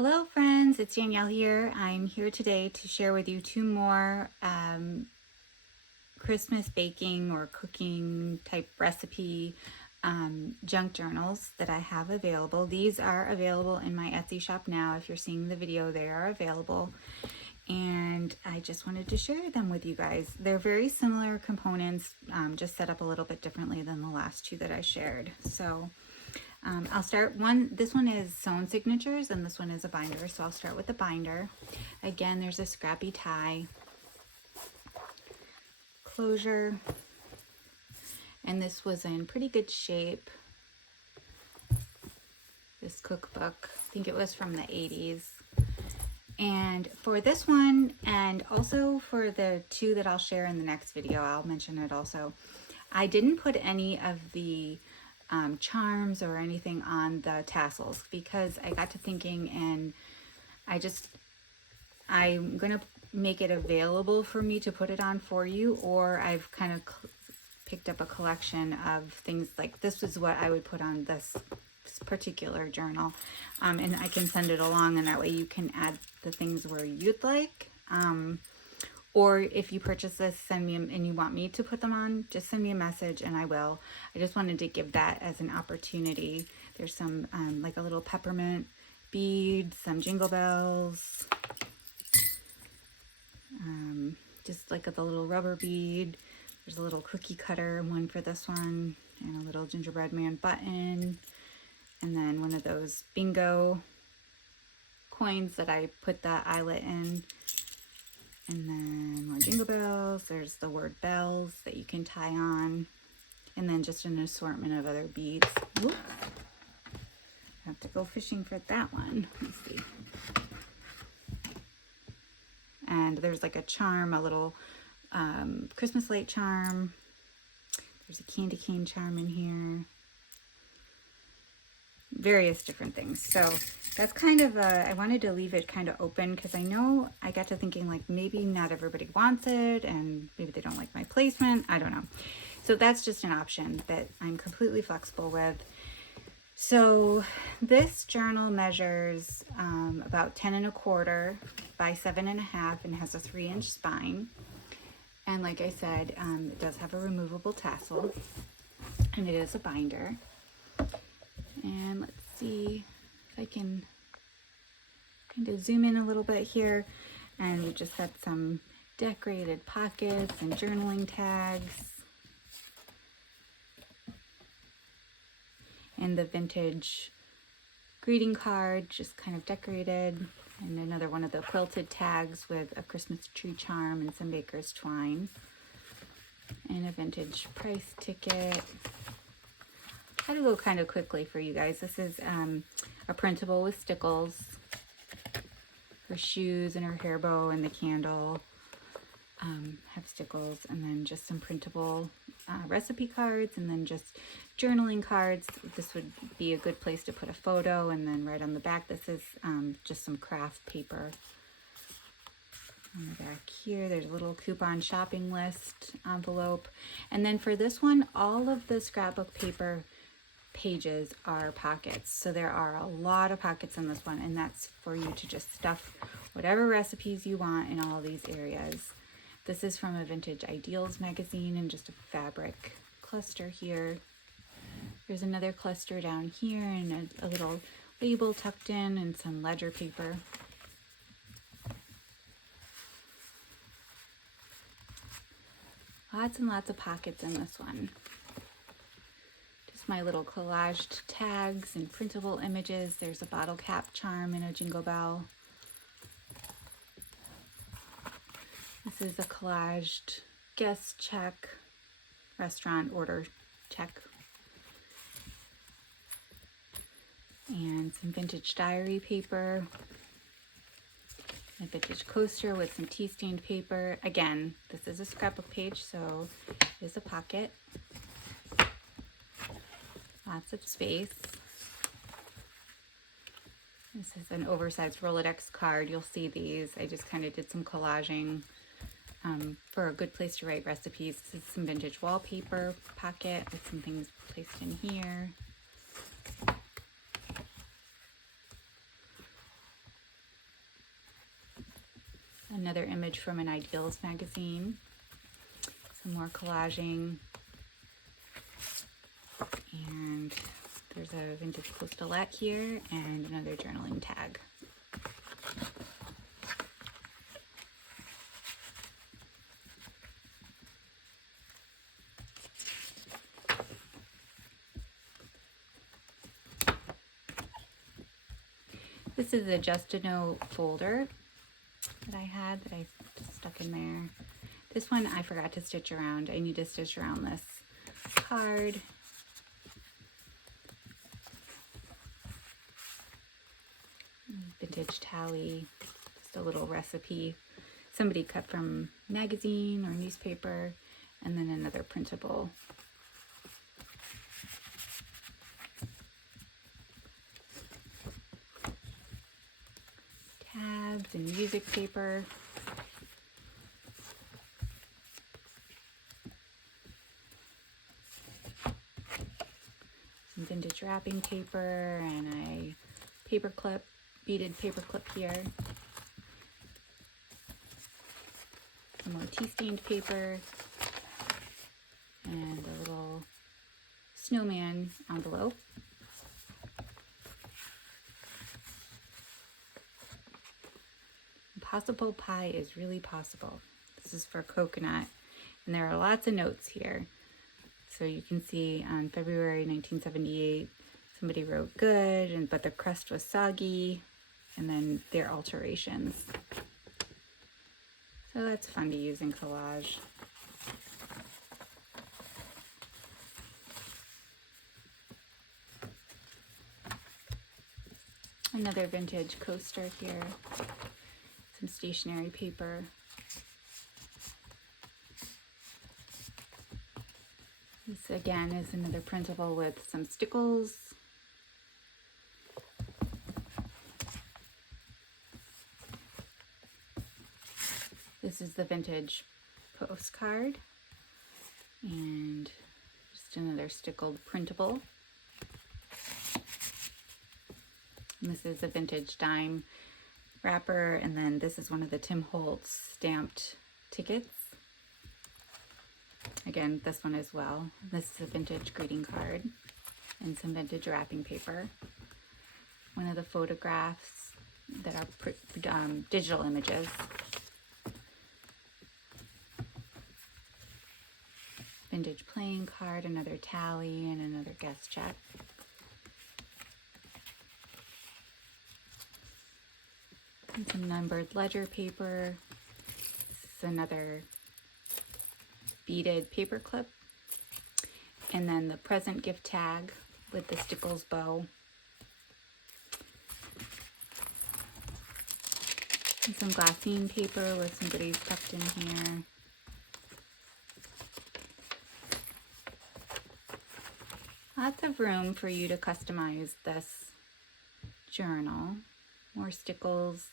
Hello friends, it's Danielle here. I'm here today to share with you two more Christmas baking or cooking type recipe junk journals that I have available. These are available in my Etsy shop now. If you're seeing the video, they are available. And I just wanted to share them with you guys. They're very similar components, just set up a little bit differently than the last two that I shared. So I'll start this one is sewn signatures and this one is a binder. So I'll start with the binder. Again, there's a scrappy tie, closure, and this was in pretty good shape. This cookbook, I think it was from the 80s. And for this one, and also for the two that I'll share in the next video, I'll mention it also, I didn't put any of the charms or anything on the tassels because I got to thinking, and I'm gonna make it available for me to put it on for you, or I've kind of picked up a collection of things like this is what I would put on this particular journal, and I can send it along, and that way you can add the things where you'd like. Or if you purchase this, send me and you want me to put them on, just send me a message and I will. I just wanted to give that as an opportunity. There's some like a little peppermint bead, some jingle bells, just like the little rubber bead. There's a little cookie cutter one for this one, and a little gingerbread man button, and then one of those bingo coins that I put the eyelet in. And then more jingle bells. There's the word bells that you can tie on. And then just an assortment of other beads. Oop. I have to go fishing for that one. Let's see. And there's like a charm, a little Christmas light charm. There's a candy cane charm in here. Various different things. So that's kind of I wanted to leave it kind of open because I know I got to thinking like maybe not everybody wants it and maybe they don't like my placement. I don't know. So that's just an option that I'm completely flexible with. So this journal measures about 10¼ by 7½ and has a 3-inch spine. And like I said, it does have a removable tassel, and it is a binder. And let's see if I can kind of zoom in a little bit here. And we just got some decorated pockets and journaling tags. And the vintage greeting card, just kind of decorated. And another one of the quilted tags with a Christmas tree charm and some baker's twine. And a vintage price ticket. I'll go kind of quickly for you guys. This is a printable with stickles. Her shoes and her hair bow and the candle have stickles, and then just some printable recipe cards, and then just journaling cards. This would be a good place to put a photo, and then right on the back, this is just some craft paper. On the back here, there's a little coupon shopping list envelope. And then for this one, all of the scrapbook paper pages are pockets. So there are a lot of pockets in this one, and that's for you to just stuff whatever recipes you want in all these areas. This is from a Vintage Ideals magazine, and just a fabric cluster here. There's another cluster down here, and a little label tucked in, and some ledger paper. Lots and lots of pockets in this one. My little collaged tags and printable images. There's a bottle cap charm and a jingle bell. This is a collaged guest check, restaurant order check. And some vintage diary paper. A vintage coaster with some tea stained paper. Again, this is a scrapbook page, so there's a pocket. Lots of space. This is an oversized Rolodex card. You'll see these. I just kind of did some collaging for a good place to write recipes. This is some vintage wallpaper pocket with some things placed in here. another image from an Ideals magazine, some more collaging, and there's a vintage postalette here and another journaling tag. This is a Just a Note folder that I had that I just stuck in there. This one I forgot to stitch around. I need to stitch around this card. Vintage tally, just a little recipe somebody cut from magazine or newspaper, and then another printable. Tabs and music paper. Some vintage wrapping paper and a paper clip, beaded paper clip here. Some more tea-stained paper and a little snowman envelope. Possible pie is really possible. This is for coconut, and there are lots of notes here. So you can see on February 1978, somebody wrote good, but the crust was soggy, and then their alterations. So that's fun to use in collage. Another vintage coaster here. Some stationery paper. This again is another printable with some stickles. This is the vintage postcard and just another stickled printable. And this is a vintage dime wrapper, and then this is one of the Tim Holtz stamped tickets. Again, this one as well. This is a vintage greeting card and some vintage wrapping paper. One of the photographs that are digital images. Vintage playing card, another tally, and another guest check. And some numbered ledger paper. This is another beaded paper clip. And then the present gift tag with the stickles bow. And some glassine paper with some goodies tucked in here. Lots of room for you to customize this journal. More stickles,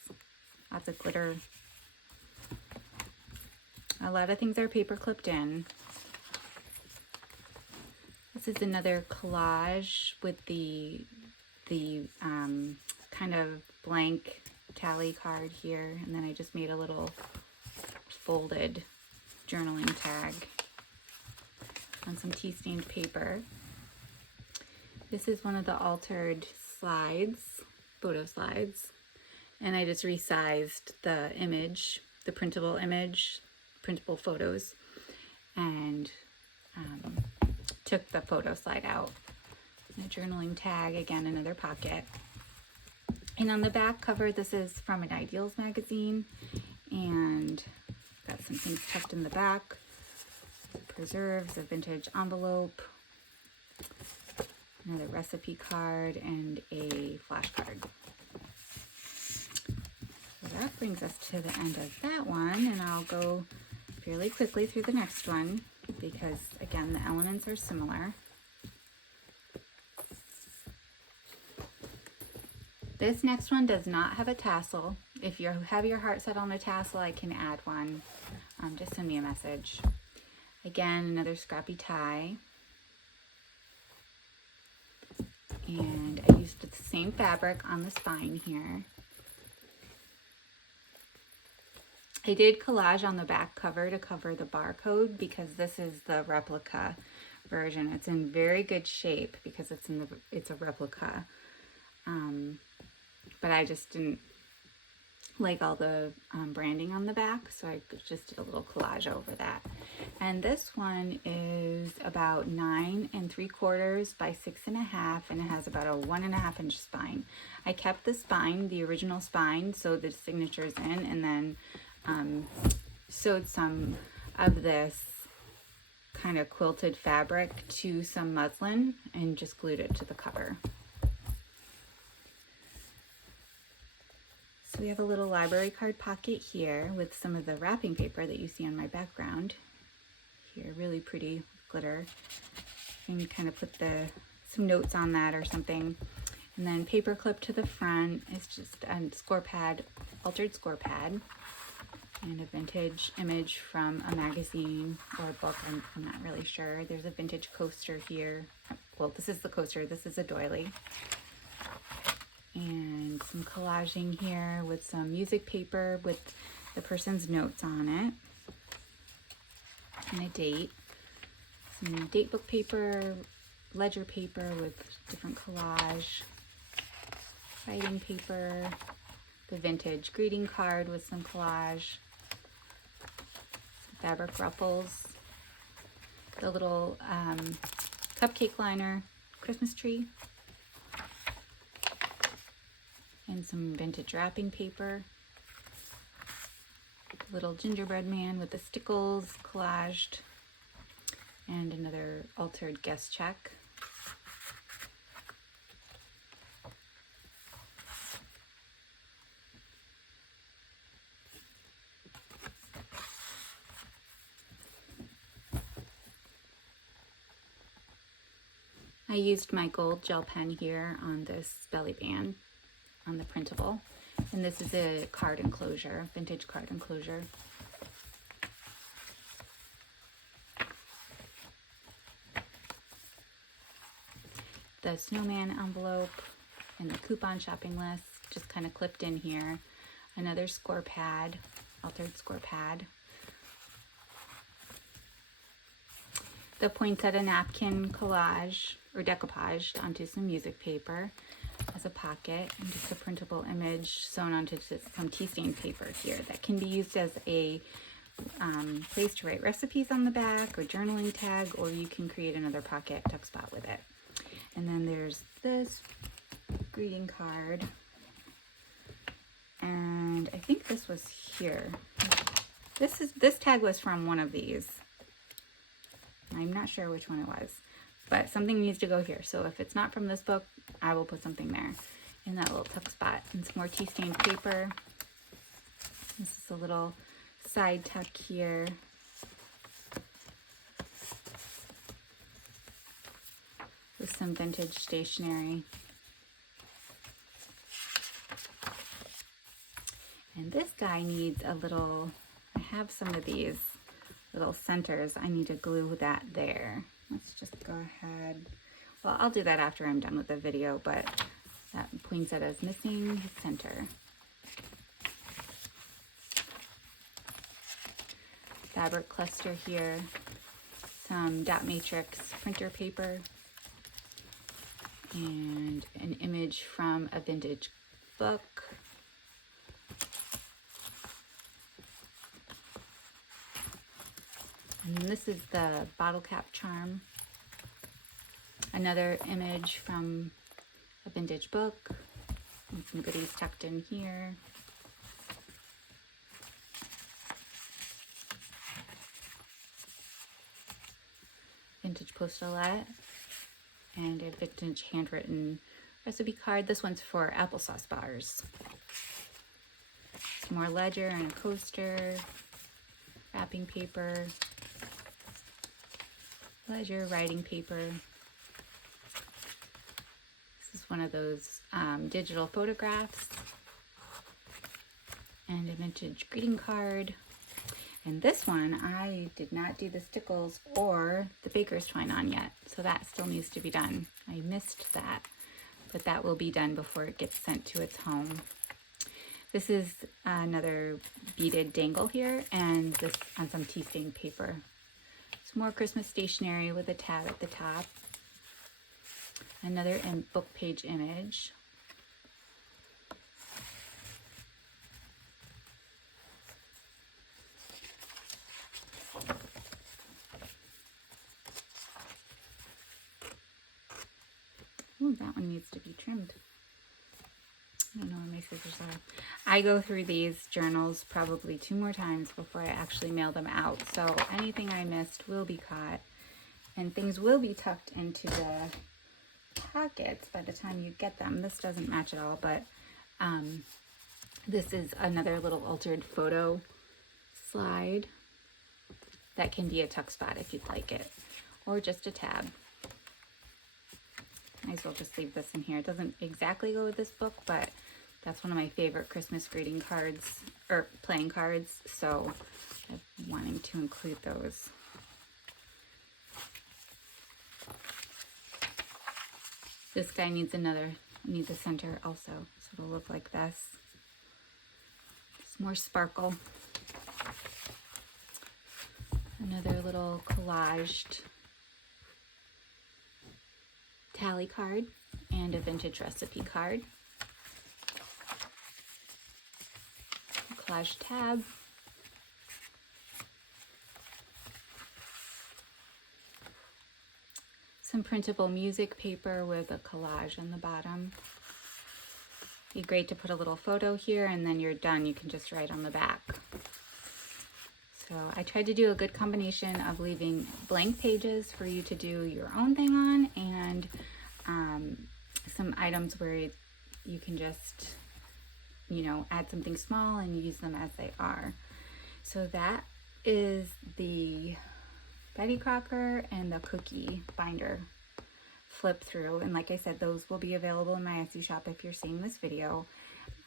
lots of glitter. A lot of things are paper clipped in. This is another collage with the kind of blank tally card here, and then I just made a little folded journaling tag on some tea-stained paper. This is one of the altered slides, photo slides, and I just resized the image, the printable image, printable photos, and took the photo slide out. And a journaling tag, again, another pocket. And on the back cover, this is from an Ideals magazine, and got some things tucked in the back. Preserves, a vintage envelope, another recipe card, and a flashcard. So that brings us to the end of that one, and I'll go fairly quickly through the next one because, again, the elements are similar. This next one does not have a tassel. If you have your heart set on a tassel, I can add one. Just send me a message. Again, another scrappy tie. And I used the same fabric on the spine here. I did collage on the back cover to cover the barcode because this is the replica version. It's in very good shape because it's a replica. But I just didn't like all the branding on the back, so I just did a little collage over that. And this one is about 9 3/4 by 6 1/2, and it has about a 1 1/2 inch spine. I kept the spine, the original spine, so the signature's in, and then sewed some of this kind of quilted fabric to some muslin and just glued it to the cover. So we have a little library card pocket here with some of the wrapping paper that you see on my background. Here, really pretty glitter. And you kind of put some notes on that or something. And then paper clip to the front. It's just a score pad, altered score pad. And a vintage image from a magazine or a book. I'm not really sure. There's a vintage coaster here. Well, this is the coaster. This is a doily. And some collaging here with some music paper with the person's notes on it. And a date. Some date book paper, ledger paper with different collage. Writing paper. The vintage greeting card with some collage. Some fabric ruffles. The little cupcake liner, Christmas tree. And some vintage wrapping paper. Little gingerbread man with the stickles collaged. And another altered guest check. I used my gold gel pen here on this belly band on the printable, and this is a card enclosure, vintage card enclosure. The snowman envelope and the coupon shopping list just kind of clipped in here. Another score pad, altered score pad. The poinsettia napkin collage or decoupaged onto some music paper as a pocket, and just a printable image sewn onto some tea stain paper here that can be used as a place to write recipes on the back or journaling tag, or you can create another pocket tuck spot with it. And then there's this greeting card, and I think this was here. This tag was from one of these. I'm not sure which one it was, but something needs to go here. So if it's not from this book, I will put something there in that little tuck spot. And some more tea stained paper. This is a little side tuck here. With some vintage stationery. And this guy needs a little, I have some of these little centers. I need to glue that there. Let's just go ahead. Well, I'll do that after I'm done with the video, but that poinsettia is missing his center. Fabric cluster here. Some dot matrix printer paper. And an image from a vintage book. And this is the bottle cap charm. Another image from a vintage book. And some goodies tucked in here. Vintage postulette. And a vintage handwritten recipe card. This one's for applesauce bars. Some more ledger and a coaster. Wrapping paper. Ledger, writing paper. This is one of those digital photographs. And a vintage greeting card. And this one, I did not do the stickles or the baker's twine on yet, so that still needs to be done. I missed that, but that will be done before it gets sent to its home. This is another beaded dangle here, and this on some tea stained paper. It's more Christmas stationery with a tab at the top. Another book page image. Ooh, that one needs to be trimmed. I don't know where my scissors are. I go through these journals probably 2 more times before I actually mail them out. So anything I missed will be caught, and things will be tucked into the pockets by the time you get them. This doesn't match at all, but this is another little altered photo slide that can be a tuck spot if you'd like it, or just a tab. Might as well just leave this in here. It doesn't exactly go with this book, but that's one of my favorite Christmas greeting cards, or playing cards, so I'm wanting to include those. This guy needs a center also, so it'll look like this. It's more sparkle. Another little collaged tally card and a vintage recipe card. A collage tab. Some printable music paper with a collage on the bottom. Be great to put a little photo here, and then you're done. You can just write on the back. So I tried to do a good combination of leaving blank pages for you to do your own thing on, and some items where you can just, you know, add something small and use them as they are. So that is the Betty Crocker and the cookie binder flip through, and like I said, those will be available in my Etsy shop if you're seeing this video.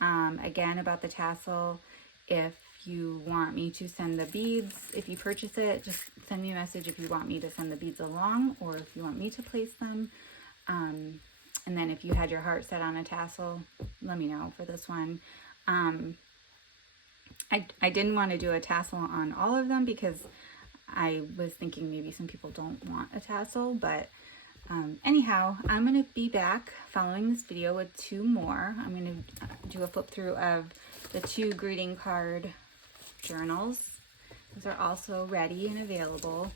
Again, about the tassel, if you want me to send the beads, if you purchase it, just send me a message if you want me to send the beads along, or if you want me to place them. And then if you had your heart set on a tassel, let me know for this one. I didn't want to do a tassel on all of them because I was thinking maybe some people don't want a tassel, but anyhow, I'm going to be back following this video with 2 more. I'm going to do a flip through of the 2 greeting card journals. Those are also ready and available,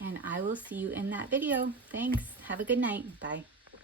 and I will see you in that video. Thanks. Have a good night. Bye.